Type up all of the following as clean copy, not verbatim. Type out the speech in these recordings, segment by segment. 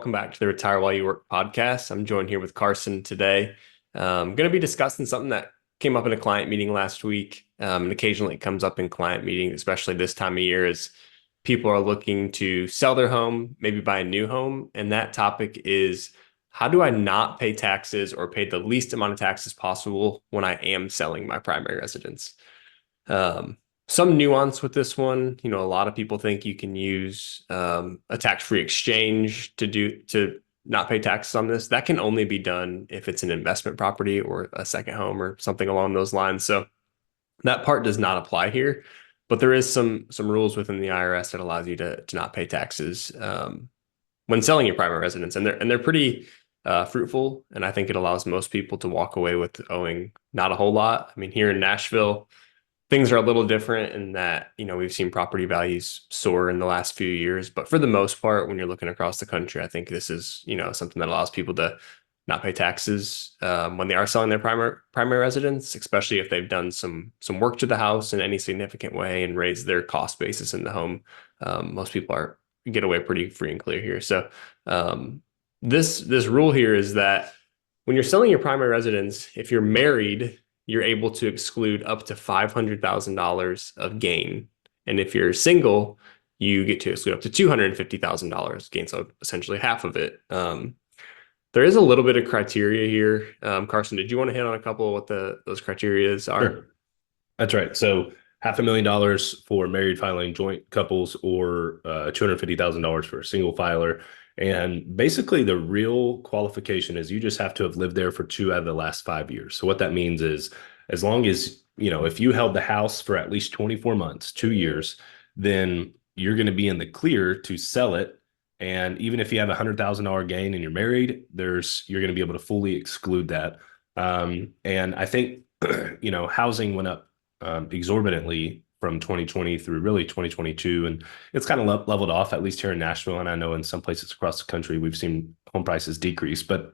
welcome back to the Retire While You Work podcast. I'm joined here with Carson today. I'm going to be discussing something that came up in a client meeting last week, and occasionally it comes up in client meetings, especially this time of year, as people are looking to sell their home, maybe buy a new home. And that topic is, how do I not pay taxes or pay the least amount of taxes possible when I am selling my primary residence? Um, some nuance with this one. A lot of people think you can use a tax-free exchange to not pay taxes on this. That can only be done if it's an investment property or a second home or something along those lines. So that part does not apply here, but there is some rules within the IRS that allows you to not pay taxes when selling your primary residence, and they're pretty fruitful. And I think it allows most people to walk away with owing not a whole lot. I mean, here in Nashville, things are a little different in that, we've seen property values soar in the last few years, but for the most part, when you're looking across the country, I think this is, something that allows people to not pay taxes when they are selling their primary residence, especially if they've done some work to the house in any significant way and raised their cost basis in the home. Most people get away pretty free and clear here. So this rule here is that when you're selling your primary residence, if you're married, you're able to exclude up to $500,000 of gain. And if you're single, you get to exclude up to $250,000 gain. So essentially half of it. There is a little bit of criteria here. Carson, did you want to hit on a couple of what those criteria are? Sure. That's right. So $500,000 for married filing joint couples, or $250,000 for a single filer. And basically the real qualification is you just have to have lived there for 2 out of the last 5 years. So what that means is, as long as, if you held the house for at least 24 months, 2 years, then you're going to be in the clear to sell it. And even if you have $100,000 gain and you're married, you're going to be able to fully exclude that. And I think, housing went up exorbitantly from 2020 through really 2022. And it's kind of leveled off, at least here in Nashville. And I know in some places across the country, we've seen home prices decrease. But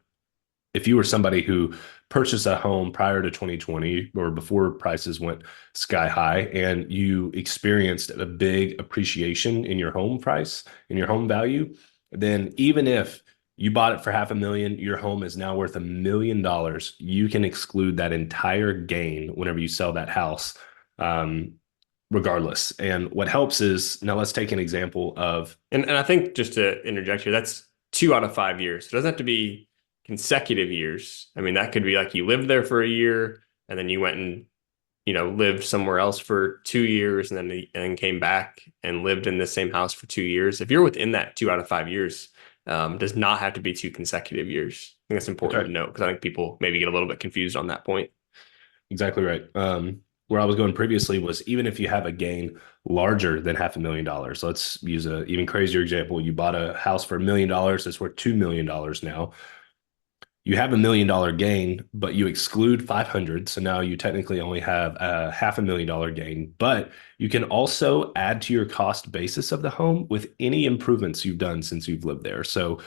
if you were somebody who purchased a home prior to 2020 or before prices went sky high, and you experienced a big appreciation in your home price, in your home value, then even if you bought it for $500,000, your home is now worth $1 million, you can exclude that entire gain whenever you sell that house, regardless. And what helps is, now let's take an example of, and I think, just to interject here, that's 2 out of 5 years. It doesn't have to be consecutive years. I mean, that could be like you lived there for a year and then you went and lived somewhere else for 2 years, and then came back and lived in the same house for 2 years. If you're within that 2 out of 5 years, does not have to be 2 consecutive years. I think that's important to note, because I think people maybe get a little bit confused on that point. Exactly right. Where I was going previously was, even if you have a gain larger than $500,000, let's use an even crazier example. You bought a house for $1 million, it's worth $2 million now. You have $1 million gain, but you exclude 500. So now you technically only have a $500,000 gain, but you can also add to your cost basis of the home with any improvements you've done since you've lived there. So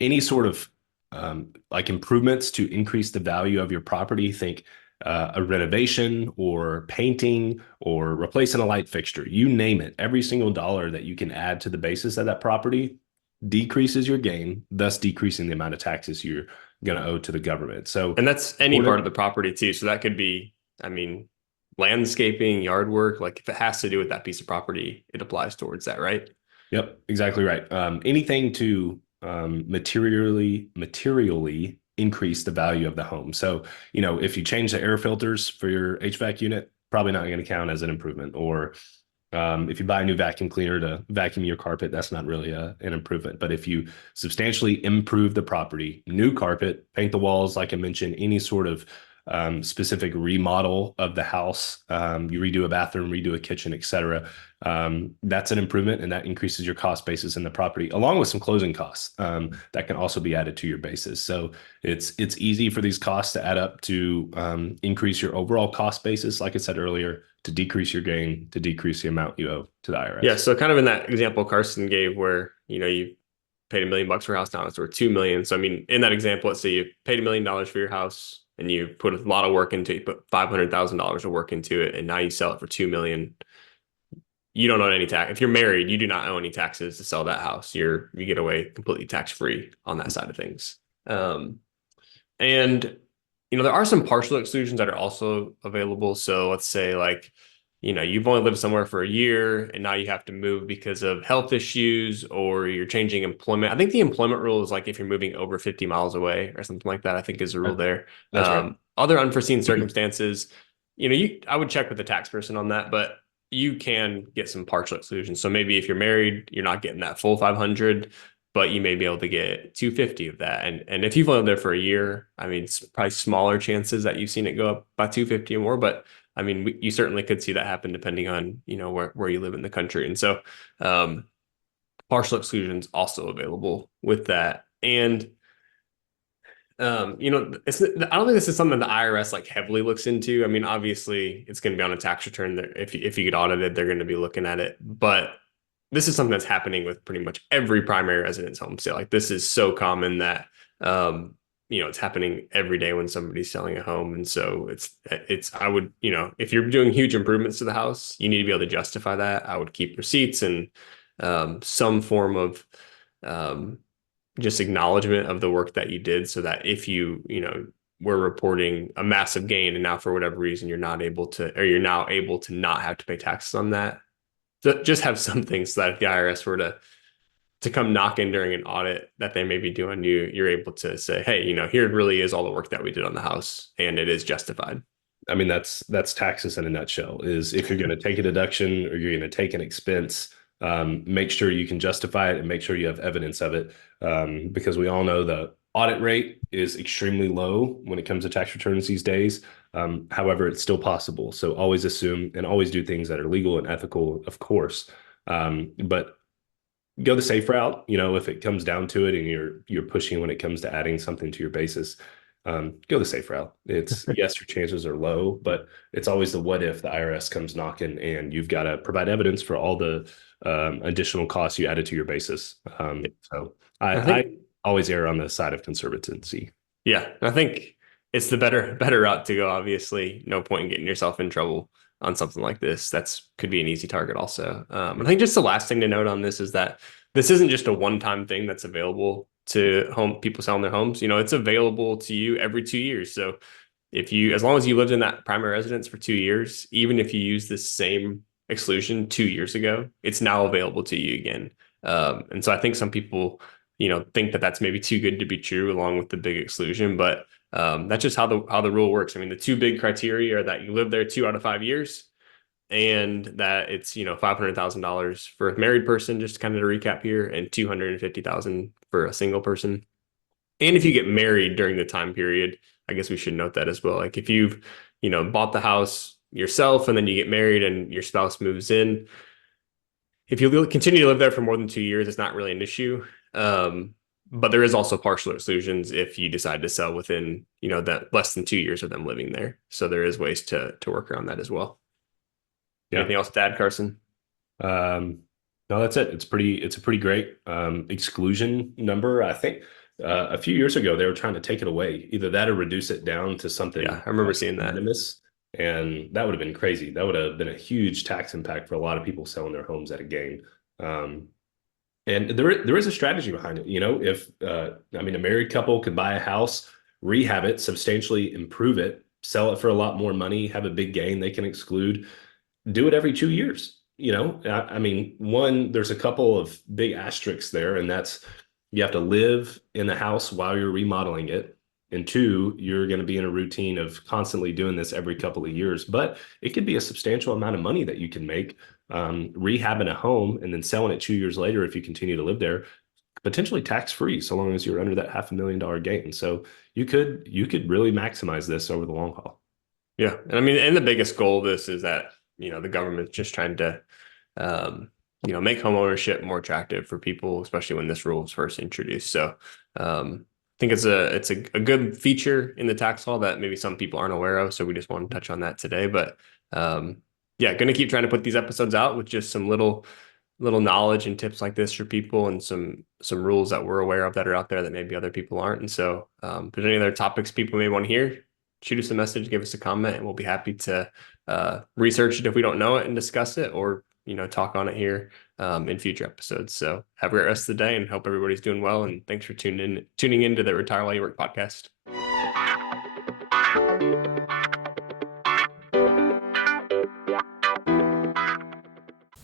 any sort of like improvements to increase the value of your property, think a renovation or painting or replacing a light fixture, you name it, every single dollar that you can add to the basis of that property decreases your gain, thus decreasing the amount of taxes you're going to owe to the government. So, and that's any part of the property too. So that could be, landscaping, yard work. Like, if it has to do with that piece of property, it applies towards that, right? Yep, exactly right. Anything to materially increase the value of the home. So, if you change the air filters for your HVAC unit, probably not going to count as an improvement. Or if you buy a new vacuum cleaner to vacuum your carpet, that's not really an improvement. But if you substantially improve the property, new carpet, paint the walls, like I mentioned, any sort of specific remodel of the house, you redo a bathroom, redo a kitchen, etc., that's an improvement, and that increases your cost basis in the property, along with some closing costs that can also be added to your basis. So it's easy for these costs to add up to increase your overall cost basis, like I said earlier, to decrease your gain, to decrease the amount you owe to the IRS. Yeah. So kind of in that example Carson gave, where, you paid $1 million for a house, now it's worth $2 million. So, in that example, let's say you paid $1 million for your house and you put a lot of work into it, you put $500,000 of work into it, and now you sell it for $2 million. you don't owe any tax. If you're married, you do not owe any taxes to sell that house. You get away completely tax free on that side of things. And there are some partial exclusions that are also available. So let's say like, you've only lived somewhere for a year and now you have to move because of health issues or you're changing employment. I think the employment rule is like if you're moving over 50 miles away or something like that, I think is a rule there. That's right. Other unforeseen circumstances, I would check with the tax person on that, but you can get some partial exclusions. So maybe if you're married, you're not getting that full 500, but you may be able to get 250 of that. And if you've lived there for a year, I mean, it's probably smaller chances that you've seen it go up by 250 or more. But I mean, you certainly could see that happen depending on, where you live in the country. And so partial exclusions also available with that. And I don't think this is something the IRS like heavily looks into. I mean, obviously, it's going to be on a tax return. That if you get audited, they're going to be looking at it. But this is something that's happening with pretty much every primary residence home sale. Like this is so common that it's happening every day when somebody's selling a home. And so I would, if you're doing huge improvements to the house, you need to be able to justify that. I would keep receipts and some form of just acknowledgement of the work that you did, so that if were reporting a massive gain and now for whatever reason you're now able to not have to pay taxes on that, just have some things so that if the IRS were to come knock in during an audit that they may be doing, you're able to say, hey, here really is all the work that we did on the house and it is justified. I mean, that's taxes in a nutshell. Is if you're going to take a deduction or you're going to take an expense, make sure you can justify it and make sure you have evidence of it, because we all know the audit rate is extremely low when it comes to tax returns these days. However, it's still possible. So always assume and always do things that are legal and ethical, of course. But go the safe route. If it comes down to it and you're pushing when it comes to adding something to your basis, go the safe route. It's yes, your chances are low, but it's always the what if the IRS comes knocking and you've got to provide evidence for all the additional costs you added to your basis. So I always err on the side of conservatism. Yeah, I think it's the better route to go. Obviously, no point in getting yourself in trouble on something like this. That's could be an easy target also. I think just the last thing to note on this is that this isn't just a one-time thing that's available to people selling their homes. It's available to you every 2 years. So as long as you lived in that primary residence for 2 years, even if you use the same exclusion 2 years ago, it's now available to you again. And so I think some people, think that that's maybe too good to be true along with the big exclusion, but that's just how the rule works. I mean, the two big criteria are that you live there 2 out of 5 years and that it's, $500,000 for a married person, just kind of to recap here, and 250,000 for a single person. And if you get married during the time period, I guess we should note that as well. Like if you've, bought the house yourself and then you get married and your spouse moves in, if you continue to live there for more than 2 years, it's not really an issue. But there is also partial exclusions if you decide to sell within, that less than 2 years of them living there. So there is ways to work around that as well. Yeah. Anything else to add, Carson? No, that's it. It's a pretty great exclusion number. I think a few years ago they were trying to take it away, either that or reduce it down to something. Yeah, I remember seeing that. Minimus, and that would have been crazy. That would have been a huge tax impact for a lot of people selling their homes at a gain. And there is a strategy behind it. If I mean, a married couple could buy a house, rehab it, substantially improve it, sell it for a lot more money, have a big gain they can exclude, do it every 2 years. I mean, one, there's a couple of big asterisks there, and that's you have to live in the house while you're remodeling it. And two, you're going to be in a routine of constantly doing this every couple of years. But it could be a substantial amount of money that you can make rehabbing a home and then selling it 2 years later if you continue to live there, potentially tax free, so long as you're under that $500,000 gain. So you could really maximize this over the long haul. Yeah, and I mean, and the biggest goal of this is that the government's just trying to make home ownership more attractive for people, especially when this rule was first introduced. So I think it's a good feature in the tax law that maybe some people aren't aware of. So we just want to touch on that today. But yeah, going to keep trying to put these episodes out with just some little knowledge and tips like this for people, and some rules that we're aware of that are out there that maybe other people aren't. And so if there's any other topics people may want to hear, shoot us a message, give us a comment, and we'll be happy to research it if we don't know it and discuss it, or talk on it here in future episodes. So have a great rest of the day, and hope everybody's doing well. And thanks for tuning into the Retire While You Work podcast.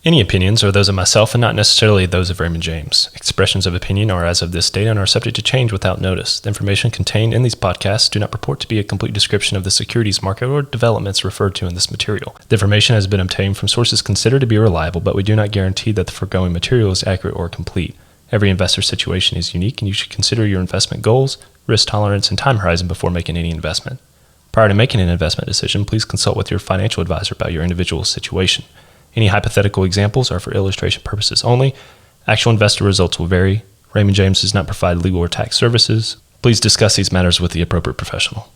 Any opinions are those of myself and not necessarily those of Raymond James. Expressions of opinion are as of this date and are subject to change without notice. The information contained in these podcasts do not purport to be a complete description of the securities market or developments referred to in this material. The information has been obtained from sources considered to be reliable, but we do not guarantee that the foregoing material is accurate or complete. Every investor situation is unique, and you should consider your investment goals, risk tolerance, and time horizon before making any investment. Prior to making an investment decision, please consult with your financial advisor about your individual situation. Any hypothetical examples are for illustration purposes only. Actual investor results will vary. Raymond James does not provide legal or tax services. Please discuss these matters with the appropriate professional.